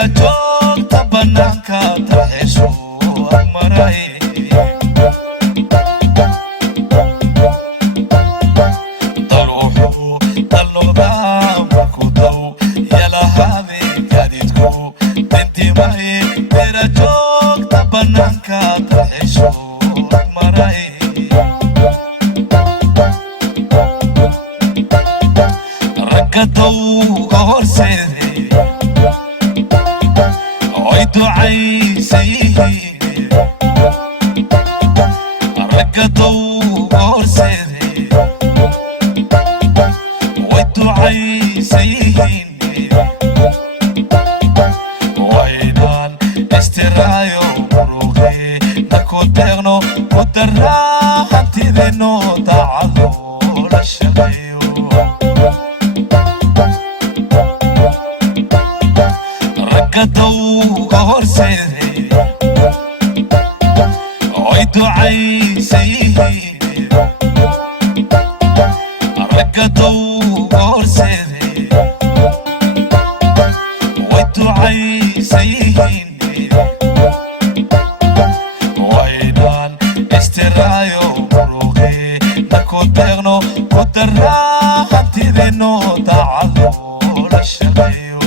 درجات تبناك تحسو أمرأي طلوحو طلو دامكو دو يلا هذي كادتكو بنتي معي درجات تبناك تحسو أمرأي ركضوا غورسيدي عيدوا عيسيه ركضوا غورسيدي عيدوا عيسيه وينان استرايو مروغي نكو تغنو ودراها تذنو تعالو للشغيو ركضوا غورسيدي عيدوا عيسيه ركضوا غورسيدي عيدوا عيسيه وينان استرايو مروغي نكو تغنو ودراها تذنو تعالو للشغيو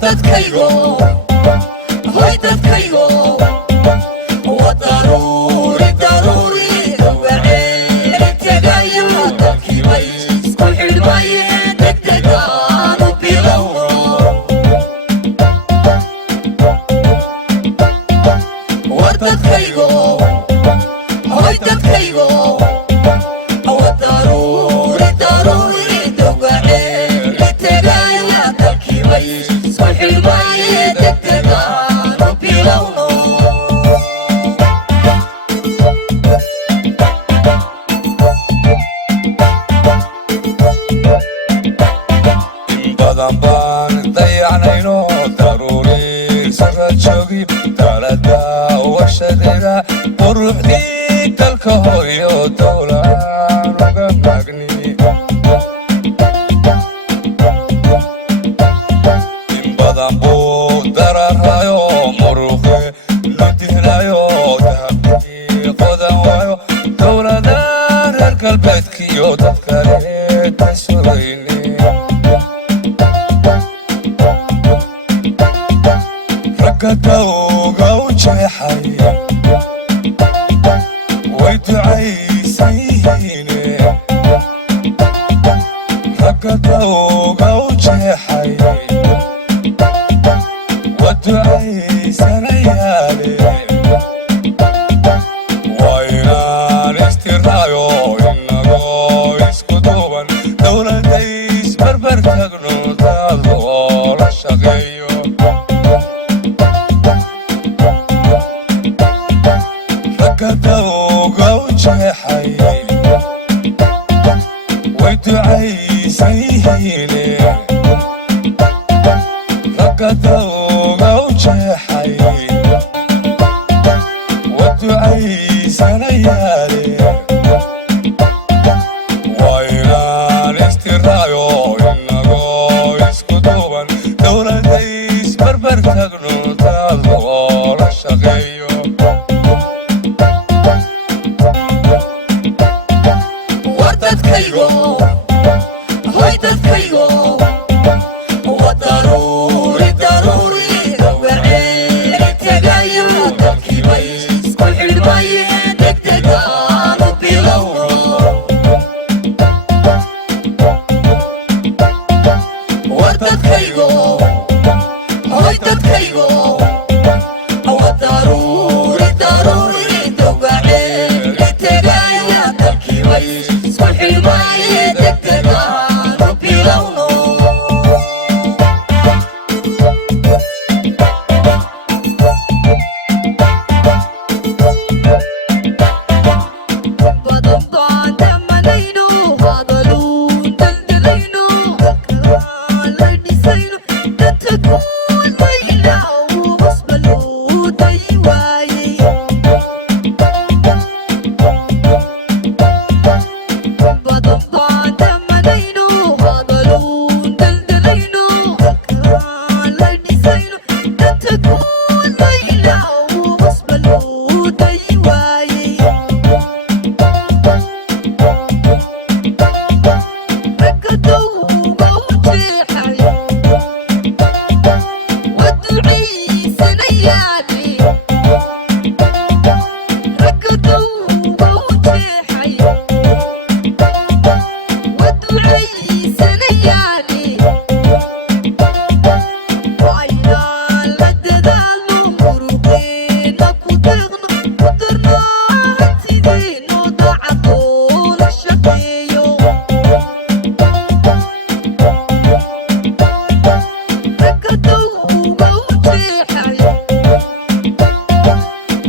dadkaygo hoy dadkaygo waa daruuri daruuri dawaceel tagayo dalkii bay isku xidhmayeen degdegaan u bilowno war dadkaygo hoy dadkaygo waa daruuri daruuri dawaceel tagayo dalkii bay quruxdii dalka hooyo dowlaan uga magni in badan buu dararayo dowga u jeexay way ducaysan yihiine ragga dowga u jeexay waa ducaysanayaale waa inaan istiraayo inagoo isku duuban dowladda isbarbar tagno dad loola shaqeeyo ragga dowga u jeexay way ducaysan yihiine ragga dowga u jeexay waa ducaysanayaale waa inaan istiraayo inagoo isku duuban dowladda isbarbar tagno dad loola shaqeeyo war dadkaygo hoy dadkaygo waa daruuri daruuri dowgaceeli tegayo dalkiibay isku xidhmaye degdegaanu bilowno war dadkaygo hoy dadkaygo waa daruuri daruuri dowgaceeli tegayo dalkiibay isku xidhmaye degdegaanu bilowno badan baan dhamanayno hadaluun daldalayno halkaan la dhisayno danta kuulaynaw hosba loo dayi waayey badan baan dhamanayno hadaluun daldalayno halkaan la dhisayno danta kuulaynaw hosba loo dayi waayey ragga dowga u jeexay waa ducaysanayaale ragga dowga u jeexay waa ducaysanayaale waa inaan la dadaalno muruqeena ku deeqno ku darno hantideenno daacadoo la shaqeeyo ragga dowga u jeexay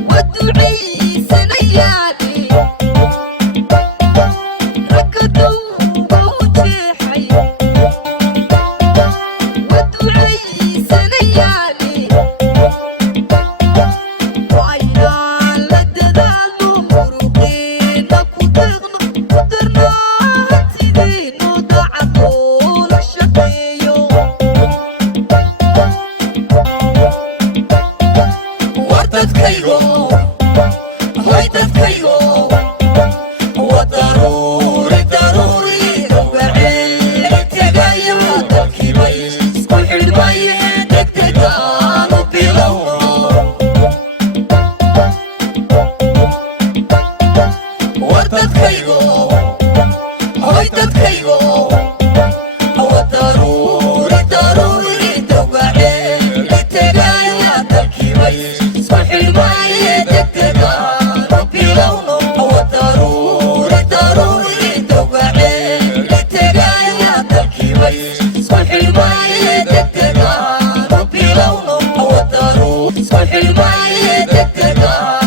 waa ducaysanayaale ragga dowga u jeexay waa ducaysanayaale waa inaan la dadaalno muruqeena ku deeqno ku darno hantideenno daacadoo la shaqeeyo war dadkaygo hoy dadkaygo waa daruuri daruuri dowgaceeli tegayo dalkiibay isku xidhmaye degdegaanu bilowno war dadkaygo hoy dadkaygo waa daruuri daruuri dowgaceeli tegayo dalkiibay isku xidhmaye degdegaanu bilowno waa daruuri daruuri dowgaceeli tegayo dalkiibay isku xidhmaye degdegaanu bilowno waa daruuri isku xidhmaye degdegaanu